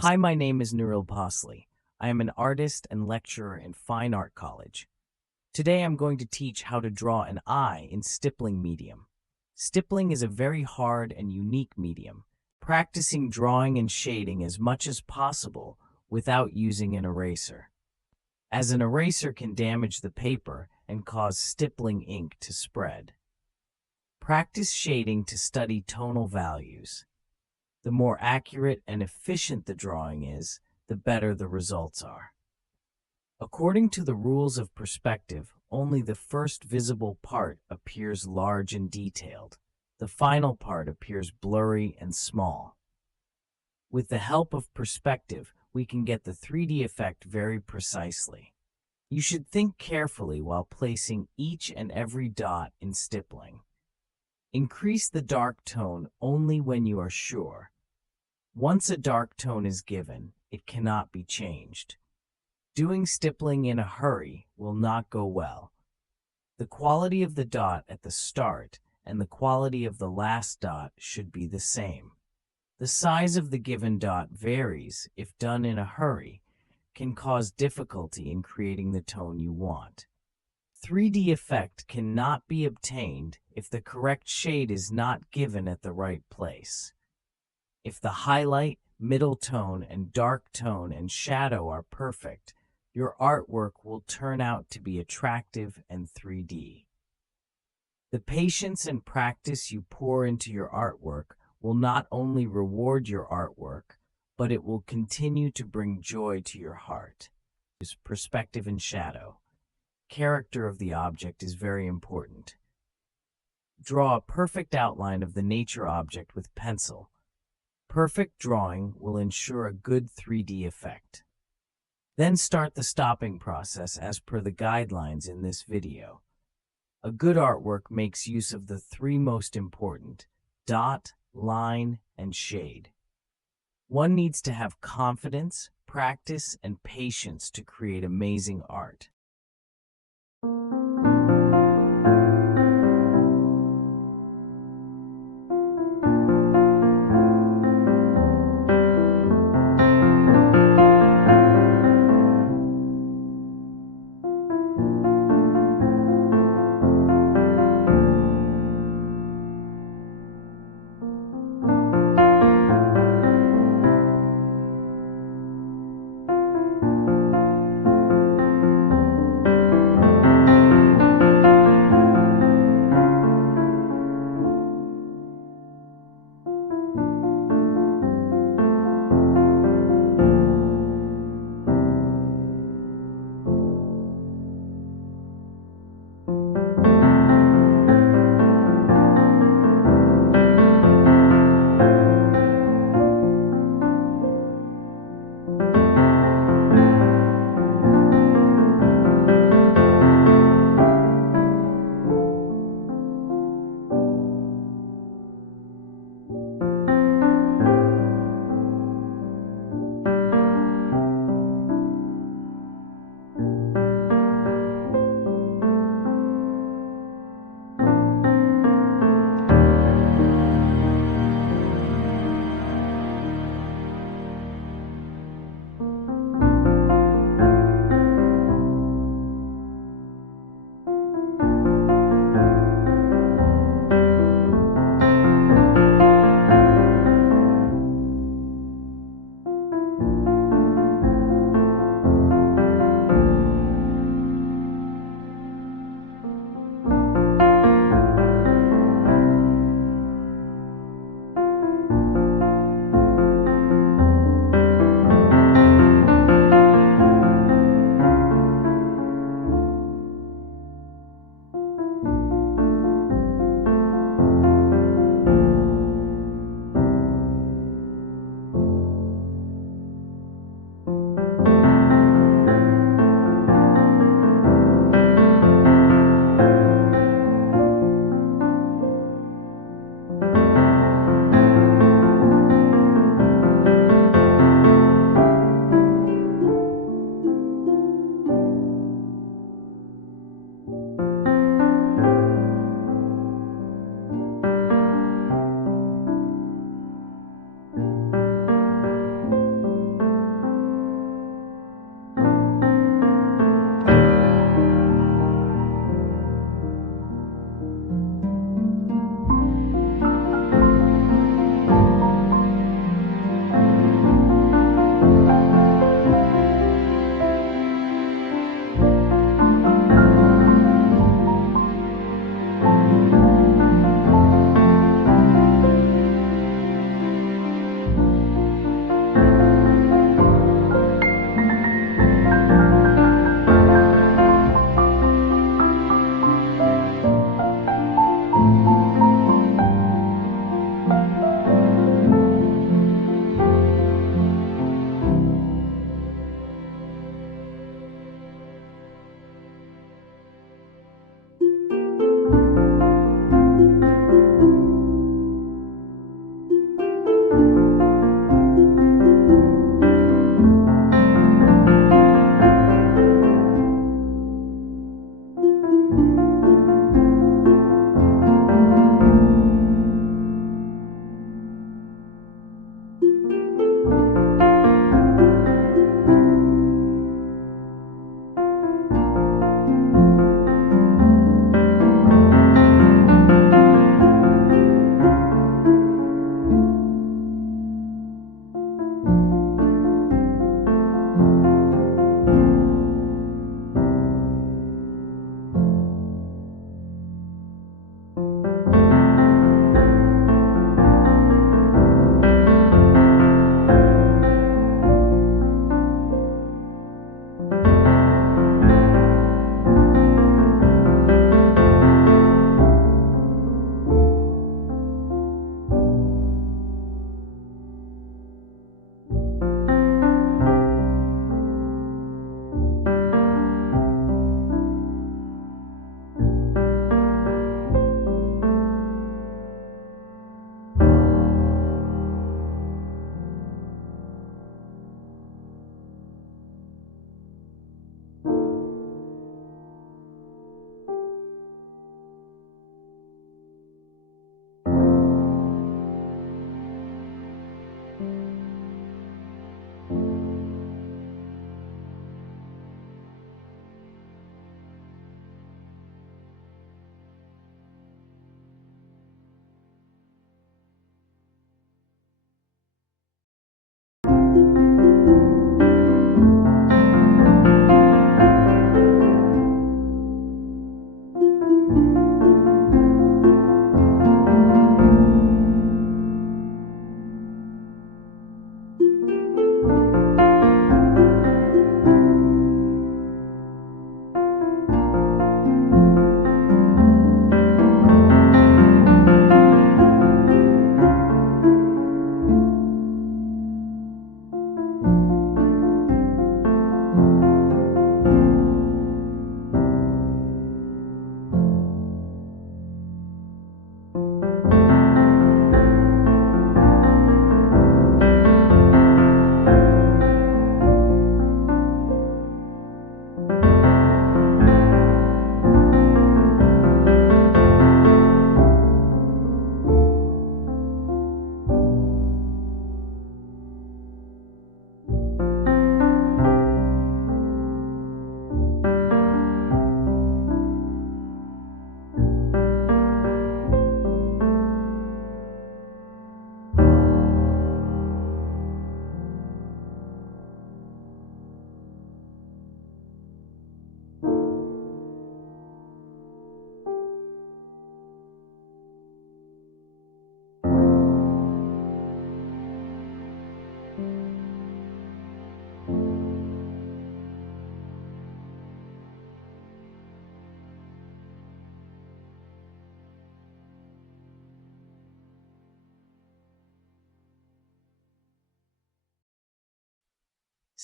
Hi, my name is Nuril Bhosale. I am an artist and lecturer in Fine Art College. Today I'm going to teach how to draw an eye in stippling medium. Stippling is a very hard and unique medium, practicing drawing and shading as much as possible without using an eraser, as an eraser can damage the paper and cause stippling ink to spread. Practice shading to study tonal values. The more accurate and efficient the drawing is, the better the results are. According to the rules of perspective, only the first visible part appears large and detailed. The final part appears blurry and small. With the help of perspective, we can get the 3D effect very precisely. You should think carefully while placing each and every dot in stippling. Increase the dark tone only when you are sure. Once a dark tone is given, it cannot be changed. Doing stippling in a hurry will not go well. The quality of the dot at the start and the quality of the last dot should be the same. The size of the given dot varies if done in a hurry, can cause difficulty in creating the tone you want. 3D effect cannot be obtained if the correct shade is not given at the right place. If the highlight, middle tone, and dark tone and shadow are perfect, your artwork will turn out to be attractive and 3D. The patience and practice you pour into your artwork will not only reward your artwork, but it will continue to bring joy to your heart. Perspective and shadow. Character of the object is very important. Draw a perfect outline of the nature object with pencil. Perfect drawing will ensure a good 3D effect. Then start the stopping process as per the guidelines in this video. A good artwork makes use of the three most important: dot, line, and shade. One needs to have confidence, practice, and patience to create amazing art.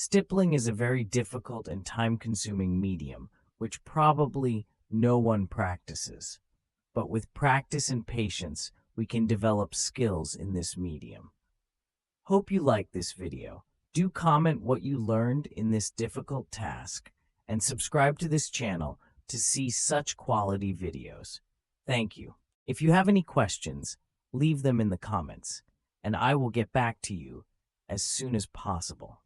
Stippling is a very difficult and time-consuming medium, which probably no one practices. But with practice and patience, we can develop skills in this medium. Hope you like this video. Do comment what you learned in this difficult task, and subscribe to this channel to see such quality videos. Thank you. If you have any questions, leave them in the comments, and I will get back to you as soon as possible.